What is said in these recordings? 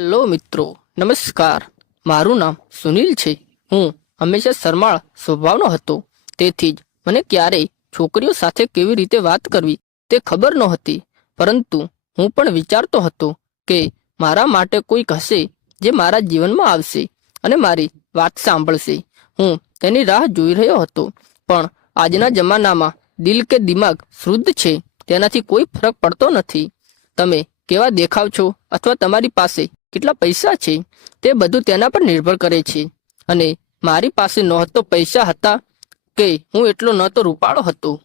Hello મિત્રો, નમસ્કાર. મારું નામ સુનિલ છે. હું હંમેશા શરમાળ સ્વભાવનો હતો. તેથી જ મને ક્યારેય છોકરીઓ સાથે કેવી રીતે વાત કરવી તે ખબર નહોતી. પરંતુ હું પણ વિચારતો હતો કે મારા માટે કોઈક હશે જે મારા જીવનમાં આવશે અને મારી વાત સાંભળશે. હું તેની રાહ જોઈ રહ્યો હતો. પણ આજના જમાનામાં દિલ કે દિમાગ શુદ્ધ છે, તેનાથી કોઈ ફરક પડતો નથી. તમે કેવા દેખાવ છો અથવા તમારી પાસે કેટલા પૈસા છે? તે બધું તેના પર નિર્ભર કરે છે. અને મારી પાસે નહોતો પૈસા હતા કે હું એટલો ન તો રૂપાળો હતો.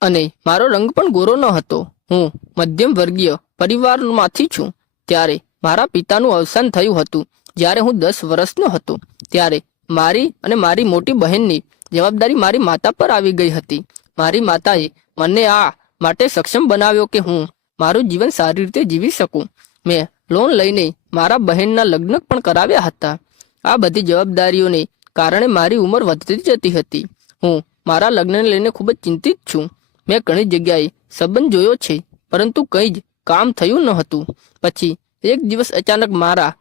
અને મારો રંગ પણ ગોરો ન હતો. હું મધ્યમ વર્ગીય પરિવારમાંથી છું. ત્યારે મારા પિતાનું અવસાન થયું હતું. જ્યારે હું દસ વર્ષનો હતો. ત્યારે મારી અને મારી મોટી બહેનની જવાબદારી મારી માતા પર આવી ગઈ હતી. મારી માતાએ મને આ માટે સક્ષમ બનાવ્યો કે હું મારું જીવન સારી રીતે જીવી શકું. મેં લોન લઈને મારા બહેનના લગ્ન પણ કરાવ્યા હતા. આ બધી જવાબદારીઓને કારણે મારી ઉંમર વધતી જતી હતી. હું મારા લગ્નને લઈને ખૂબ જ ચિંતિત છું. મેં ઘણી જગ્યાએ સંબંધ જોયો છે, પરંતુ કંઈ જ કામ થયું ન હતું. પછી એક દિવસ અચાનક મારા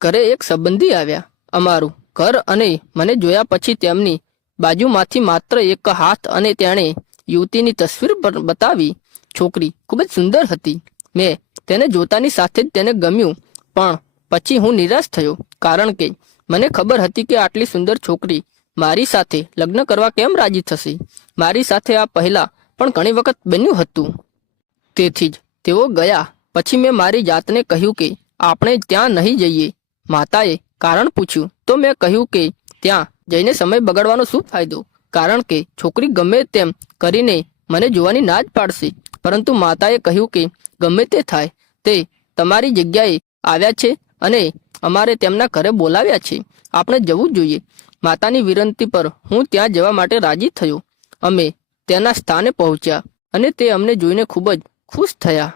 ઘરે એક સંબંધી આવ્યા. અમારું ઘર અને મને જોયા પછી તેમની બાજુમાંથી માત્ર એક હાથ અને તેણે યુવતીની તસવીર પર બતાવી. છોકરી ખૂબ જ સુંદર હતી. મેં તેને જોતાની સાથે જ તેને ગમ્યું. પણ પછી હું નિરાશ થયો, કારણ કે મને ખબર હતી કે આટલી સુંદર છોકરી મારી સાથે લગ્ન કરવા કેમ રાજી થશે? મારી સાથે આ પહેલા પણ ઘણી વખત બન્યું હતું. તેથી જ તેઓ ગયા. પછી મેં મારી જાતને કહ્યું કે આપણે ત્યાં નહીં જઈએ. માતાએ કારણ પૂછ્યું. તો મેં કહ્યું કે ત્યાં જઈને સમય બગાડવાનો શું ફાયદો? કારણ કે છોકરી ગમે તેમ કરીને મને જોવાની ના જ પાડશે. પરંતુ માતાએ કહ્યું કે ગમે તે થાય તે તમારી જગ્યાએ આવ્યા છે અને અમારે તેમના ઘરે બોલાવ્યા છે. આપણે જવું જોઈએ. માતાની વિનંતી પર હું ત્યાં જવા માટે રાજી થયો. અમે તેના સ્થાને પહોંચ્યા અને તે અમને જોઈને ખૂબ જ ખુશ થયા.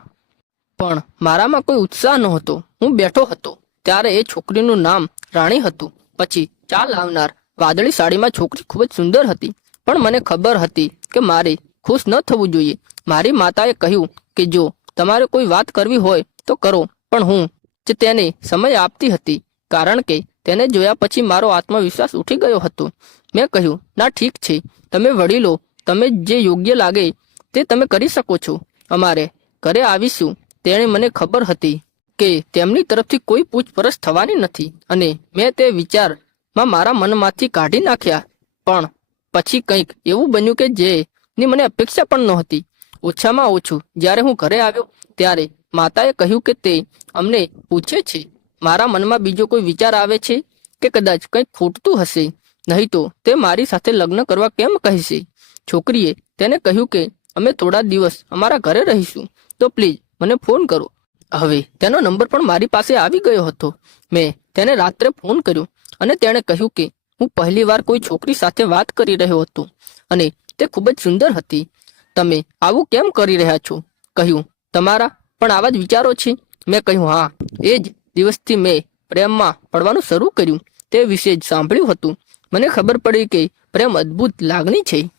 પણ મારામાં કોઈ ઉત્સાહ નહોતો. હું બેઠો હતો. ત્યારે એ છોકરીનું નામ રાણી હતું. પછી ચા લાવનાર વાદળી સાડીમાં છોકરી ખૂબ જ સુંદર હતી. પણ મને ખબર હતી કે મારે ખુશ ન થવું જોઈએ. મારી માતાએ કહ્યું કે જો તમારે કોઈ વાત કરવી હોય તો કરો, પણ હું જ તેને સમય આપતી હતી, કારણ કે તેને જોયા પછી મારો આત્મવિશ્વાસ ઉઠી ગયો હતો. મેં કહ્યું, ના, ઠીક છે. તમે વડીલો, તમે જે યોગ્ય લાગે તે તમે કરી શકો છો. અમારે ઘરે આવીશું. તેણે મને ખબર હતી કે તેમની તરફથી કોઈ પૂછપરછ થવાની નથી અને મેં તે વિચારમાં મારા મનમાંથી કાઢી નાખ્યા. પણ પછી કંઈક એવું બન્યું કે જેની મને અપેક્ષા પણ નહોતી. ઓછામાં ઓછું જ્યારે હું ઘરે આવ્યો ત્યારે માતાએ કહ્યું કે તે અમને પૂછે છે, મારા મનમાં બીજો કોઈ વિચાર આવે છે કે કદાચ કંઈક ખૂટતું હશે? નહીં તો તે મારી સાથે લગ્ન કરવા કેમ કહેશે? છોકરીએ તેને કહ્યું કે અમે થોડા દિવસ અમારા ઘરે રહીશું, તો પ્લીઝ મને ફોન કરો. હવે તેનો નંબર પણ મારી પાસે આવી ગયો હતો. મેં તેને રાત્રે ફોન કર્યો અને તેણે કહ્યું કે હું પહેલીવાર કોઈ છોકરી સાથે વાત કરી રહ્યો હતો અને તે ખૂબ જ સુંદર હતી. તમે આવું કેમ કરી રહ્યા છો? કહ્યું, તમારા પણ આવા જ વિચારો છે? મેં કહ્યું, હા, એ જ દિવસથી મેં પ્રેમમાં પડવાનું શરૂ કર્યું. તે વિશે જ સાંભળ્યું હતું. મને ખબર પડી કે પ્રેમ અદ્ભુત લાગણી છે.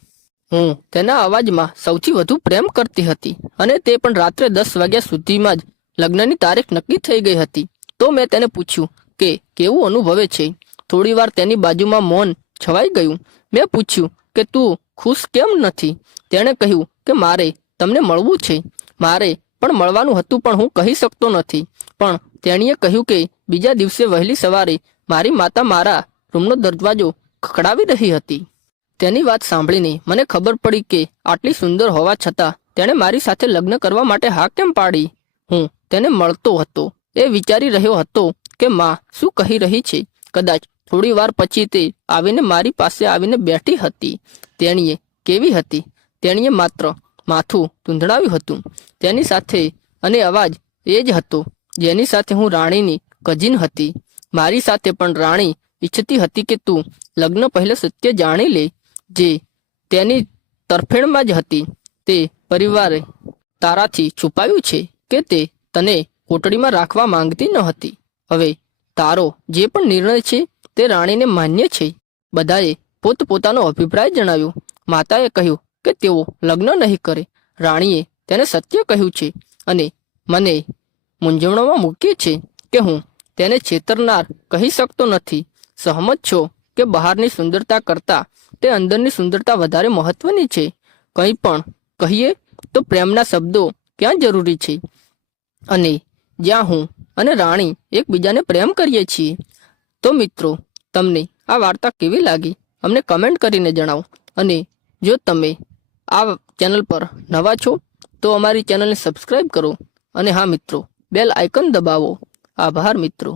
હું તેના અવાજમાં સૌથી વધુ પ્રેમ કરતી હતી અને તે પણ રાત્રે દસ વાગ્યા સુધીમાં જ લગ્નની તારીખ નક્કી થઈ ગઈ હતી. તો મેં તેને પૂછ્યું કે, કેવું અનુભવે છે? થોડીવાર તેની બાજુમાં મૌન છવાઈ ગયું. મેં પૂછ્યું કે, તું ખુશ કેમ નથી? તેણે કહ્યું કે મારે, તમને મળવું છે. મારે પણ મળવાનું હતું પણ હું કહી શકતો નથી. પણ તેણીએ કહ્યું કે બીજા દિવસે વહેલી સવારે મારી માતા મારા રૂમનો દરવાજો ખખડાવી રહી હતી. તેની વાત સાંભળીને મને ખબર પડી કે આટલી સુંદર હોવા છતાં તેણે મારી સાથે લગ્ન કરવા માટે હા કેમ પાડી? હું તેને મળતો હતો. એ વિચારી રહ્યો હતો કે માં શું કહી રહી છે? કદાચ થોડી વાર પછી તે આવીને મારી પાસે આવીને બેઠી હતી. તેણીએ કેવી હતી? તેણીએ માત્ર માથું ધૂંધળાવ્યું હતું. તેની સાથે અને અવાજ એ જ હતો, જેની સાથે હું રાણીની કઝિન હતી. મારી સાથે પણ રાણી ઈચ્છતી હતી કે તું લગ્ન પહેલા સત્ય જાણી લે, જે તેની તરફેણમાં જ હતી. તે પરિવારે તારાથી છુપાવ્યું છે કે તે તને કોટડીમાં રાખવા માંગતી ન હતી. હવે તારો જે પણ નિર્ણય છે તે રાણીને માન્ય છે. બધાએ પોતપોતાનો અભિપ્રાય જણાવ્યો. માતાએ કહ્યું કે તેઓ લગ્ન નહીં કરે. રાણીએ તેને સત્ય કહ્યું છે અને મને મૂંઝવણમાં મૂકી છે કે હું તેને છેતરનાર કહી શકતો નથી. સહમત છો કે બહારની સુંદરતા કરતાં તે અંદરની સુંદરતા વધારે મહત્વની છે. કંઈ પણ કહીએ તો પ્રેમના શબ્દો ક્યાં જરૂરી છે? અને જ્યાં હું અને રાણી એકબીજાને પ્રેમ કરીએ છીએ. તો મિત્રો તમને આ વાર્તા કેવી લાગી? અમને કમેન્ટ કરીને જણાવો. અને જો તમે આ ચેનલ પર નવા છો, તો અમારી ચેનલને સબસ્ક્રાઈબ કરો. અને હા મિત્રો બેલ આઇકન દબાવો. આભાર મિત્રો.